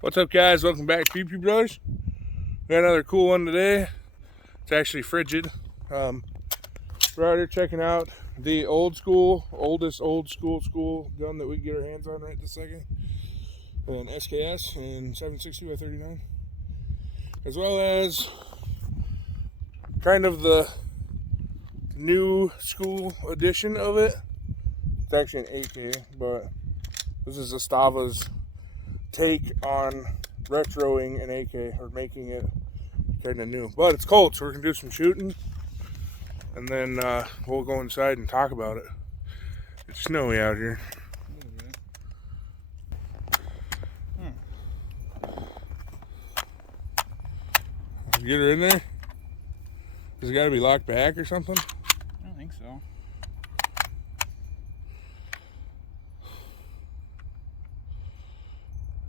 What's up, guys? Welcome back to PewPew Brothers. We got another cool one today. It's actually frigid. We're out here checking out the oldest old school gun that we can get our hands on right this second. An SKS and 760 by 39, as well as kind of the new school edition of it. It's actually an AK, but this is Estava's take on retroing an AK, or making it kind of new. But it's cold, so we're gonna do some shooting, and then we'll go inside and talk about it. It's snowy out here. Get her in there? Does it gotta be locked back or something? I don't think so.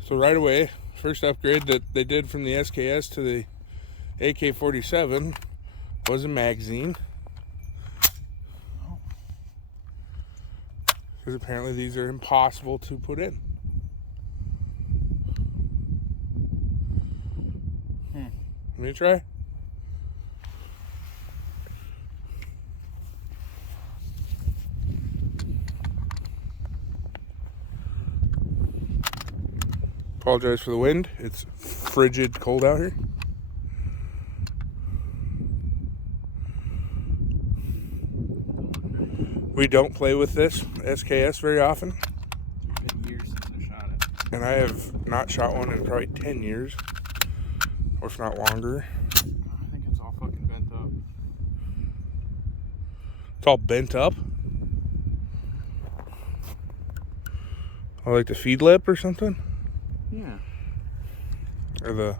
So right away, first upgrade that they did from the SKS to the AK47 was a magazine. Because apparently these are impossible to put in. Let me try. Apologize for the wind. It's frigid cold out here. We don't play with this SKS very often. It's been years since I shot it. And I have not shot one in probably 10 years. Or if not longer. I think it's all fucking bent up. It's all bent up. I like the feed lip or something. Yeah. Or the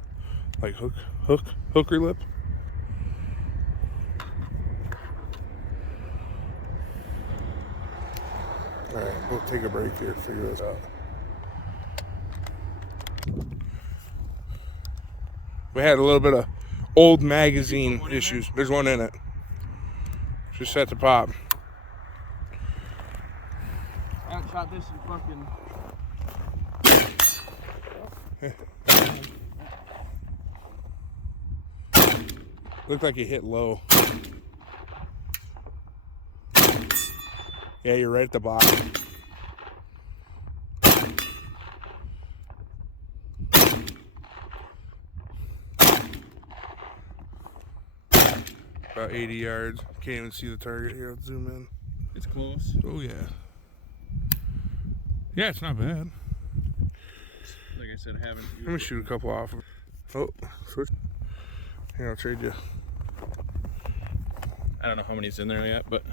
like hooker lip. Alright, we'll take a break here to figure this out. We had a little bit of old magazine issues. There's one in it. Just set to pop. I haven't shot this in fucking... Looked like it hit low. Yeah, you're right at the bottom. About 80 yards. Can't even see the target here. Let's zoom in. It's close. Oh yeah. Yeah, it's not bad. Like I said, I haven't... Let me shoot a couple off. Oh, switch. Here, I'll trade you. I don't know how many's in there yet, but...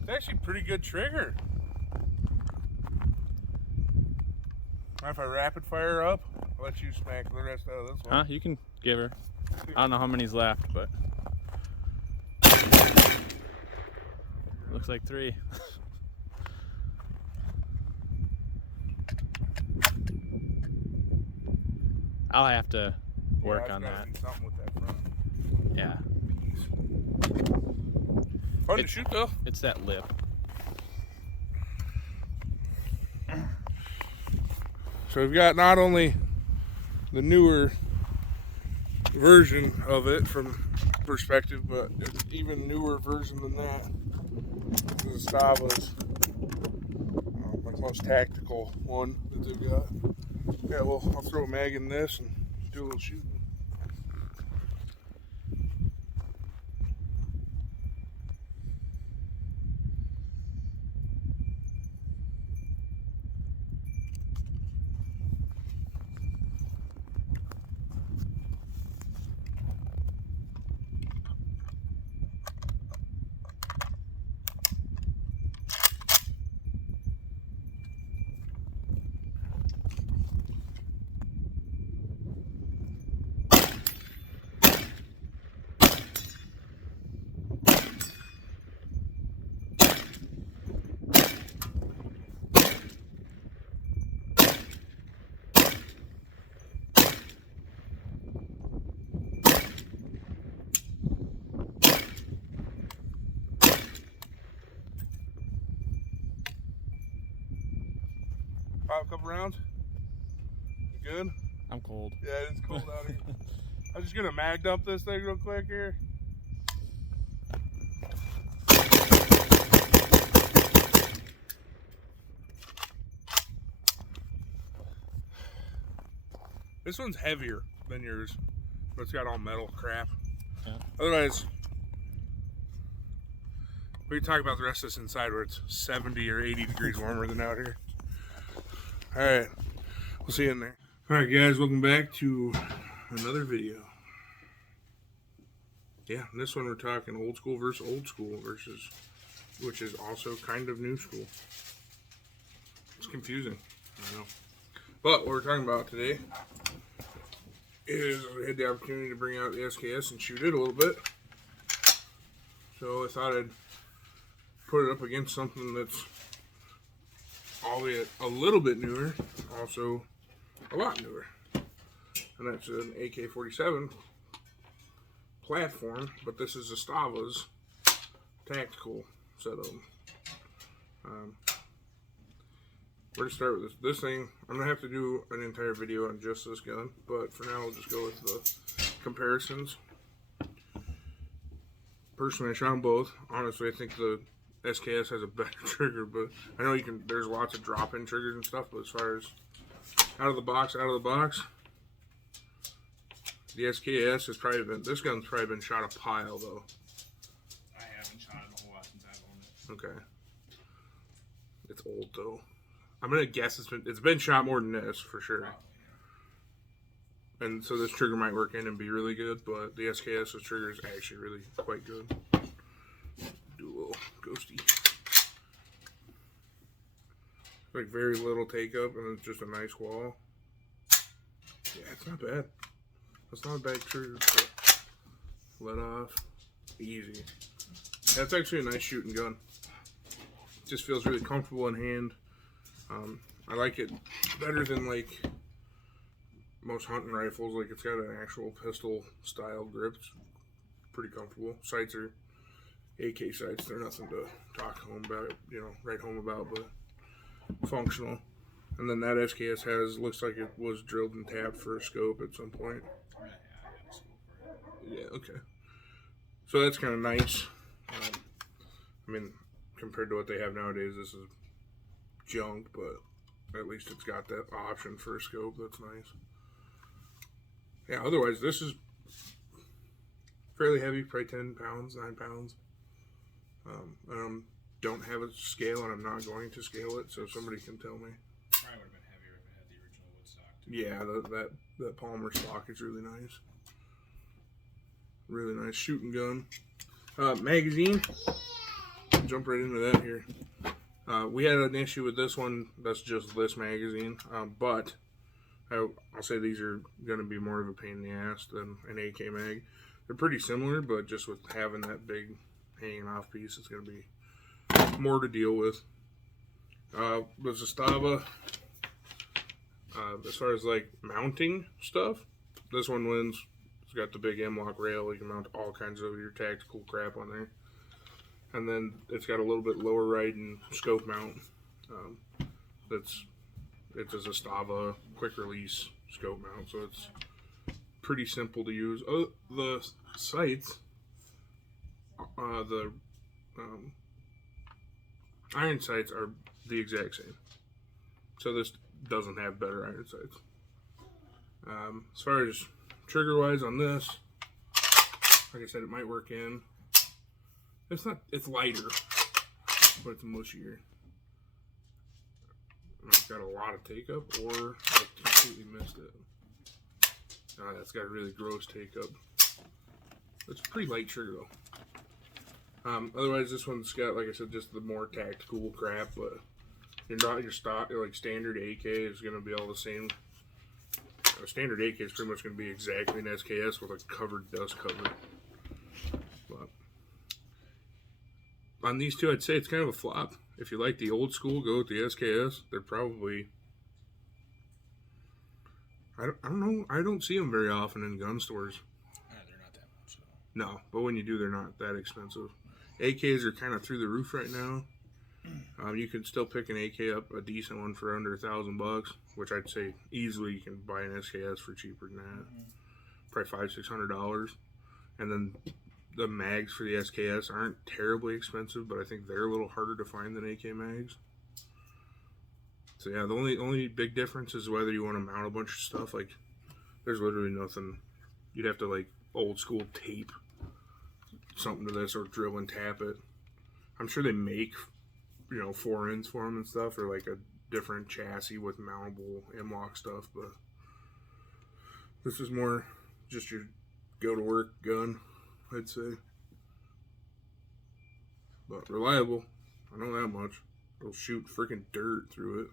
It's actually a pretty good trigger. Mind if I rapid fire up? I'll let you smack the rest out of this one. Huh? You can give her. I don't know how many's left, but... Looks like 3. I'll have to work on that. Something with that front. Yeah. Fun to shoot though. It's that lip. So we've got not only the newer version of it from perspective, but an even newer version than that. This is Estava's like most tactical one that they've got. Yeah, well, I'll throw a mag in this and do a little shooting. rounds? You good? I'm cold. Yeah, it's cold out here. I'm just gonna mag dump this thing real quick here. This one's heavier than yours, but it's got all metal crap. Yeah. Otherwise, we can talk about the rest of this inside where it's 70 or 80 degrees warmer than out here. All right, we'll see you in there. All right, guys, welcome back to another video. Yeah, in this one we're talking old school versus old school versus, which is also kind of new school. It's confusing, I know. But what we're talking about today is we had the opportunity to bring out the SKS and shoot it a little bit. So I thought I'd put it up against something that's albeit a little bit newer, also a lot newer. And that's an AK47 platform, but this is Estava's tactical setup. We're going to start with this thing. I'm going to have to do an entire video on just this gun, but for now we'll just go with the comparisons. Personally, I shot them both. Honestly, I think the SKS has a better trigger, but I know there's lots of drop-in triggers and stuff, but as far as out of the box, the SKS has probably been, this gun's probably been shot a pile though. I haven't shot it a whole lot since I've owned it. Okay. It's old though. I'm gonna guess it's been shot more than this for sure. Probably, yeah. And so this trigger might work in and be really good, but the SKS's trigger is actually really quite good. Do a little ghosty. Like very little take up and it's just a nice wall. Yeah, it's not bad. That's not a bad trigger. Let off. Easy. That's actually a nice shooting gun. Just feels really comfortable in hand. I like it better than like most hunting rifles. Like it's got an actual pistol style grip. It's pretty comfortable. Sights are AK sights. They're nothing to talk home about, write home about, but functional. And then that SKS looks like it was drilled and tapped for a scope at some point. Yeah, I have a scope for it. Yeah, okay. So that's kind of nice. I mean, compared to what they have nowadays, this is junk, but at least it's got that option for a scope. That's nice. Yeah, otherwise, this is fairly heavy, probably 10 pounds, 9 pounds. Don't have a scale, and I'm not going to scale it, so somebody can tell me. Probably would have been heavier if it had the original wood stock, too. Yeah, that Palmer stock is really nice. Really nice shooting gun. Magazine. Jump right into that here. We had an issue with this one. That's just this magazine. But I'll say these are going to be more of a pain in the ass than an AK mag. They're pretty similar, but just with having that big hanging off piece, it's going to be more to deal with. There's a Estava. As far as like mounting stuff, this one wins. It's got the big M-lock rail. You can mount all kinds of your tactical crap on there. And then it's got a little bit lower riding scope mount. It's a Estava quick release scope mount, so it's pretty simple to use. The sights, the iron sights are the exact same. So this doesn't have better iron sights. As far as trigger wise on this, like I said, it might work in. It's lighter, but it's mushier. It's got a lot of take up, or I completely missed it. That's got a really gross take up. It's a pretty light trigger though. Otherwise, this one's got, like I said, just the more tactical crap, but your stock, like standard AK is going to be all the same. A standard AK is pretty much going to be exactly an SKS with a covered dust cover. But on these two, I'd say it's kind of a flop. If you like the old school, go with the SKS. They're probably, I don't know, I don't see them very often in gun stores. They're not that much though. No, but when you do, they're not that expensive. AKs are kind of through the roof right now. You can still pick an AK up, a decent one, for under $1,000, which I'd say easily you can buy an SKS for cheaper than that. Probably $500-600. And then the mags for the SKS aren't terribly expensive, but I think they're a little harder to find than AK mags. So yeah, the only big difference is whether you want to mount a bunch of stuff. Like, there's literally nothing. You'd have to, like, old school tape something to this or drill and tap it. I'm sure they make, you know, 4-ins for them and stuff, or like a different chassis with mountable M-lock stuff, but this is more just your go-to-work gun, I'd say. But reliable, I know that much. It'll shoot freaking dirt through it.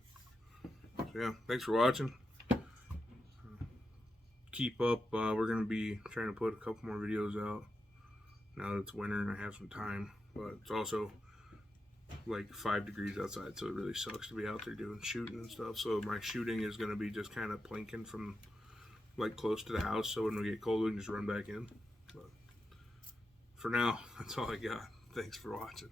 So yeah, thanks for watching. Keep up. We're going to be trying to put a couple more videos out now that it's winter and I have some time. But it's also like 5 degrees outside, so it really sucks to be out there doing shooting and stuff. So my shooting is going to be just kind of plinking from like close to the house, so when we get cold we can just run back in. But for now, that's all I got. Thanks for watching.